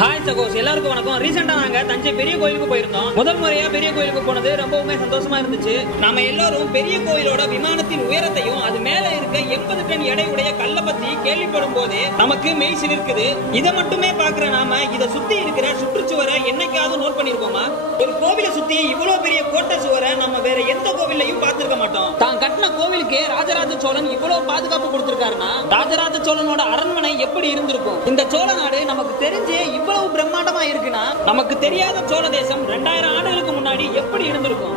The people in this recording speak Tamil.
ஹாய் சகோஸ், எல்லாருக்கும் வணக்கம். ரீசெண்டா நாங்க தஞ்சை பெரிய கோயிலுக்கு போயிருந்தோம். முதல் முறையா பெரிய கோயிலுக்கு போனது ரொம்பவுமே சந்தோஷமா இருந்துச்சு. நாம எல்லாரும் பெரிய கோயிலோட விமானத்தின் உயரத்தையும் அது மேல இருக்க 80 டன் எடையுடைய கல்லை பத்தி கேள்விப்படும் போதே நமக்கு மெய் சிலிர்க்குது. இதை மட்டுமே பாக்குற நாம இதை சுத்தி இருக்கிற சுற்றுச்சுவரை என்னைக்காவது நோட் பண்ணிருக்கோமா? ஒரு கோவிலை சுத்தி இவ்வளவு பெரிய கோட்டை சுவரை நம்ம வேற எந்த கோவிலையும் பார்த்திருக்க மாட்டோம். தான் கட்டின கோவிலுக்கு ராஜராஜ சோழன் இவ்வளவு பாதுகாப்பு கொடுத்திருக்காருன்னா ராஜராஜ சோழனோட அரண்மனை எப்படி இருந்திருக்கும்? இந்த சோழ நாடு நமக்கு தெரிஞ்சே இவ்வளவு பிரம்மாண்டமா இருக்குன்னா நமக்கு தெரியாத சோழ தேசம் 2000 ஆண்டுகளுக்கு முன்னாடி எப்படி இருந்திருக்கும்?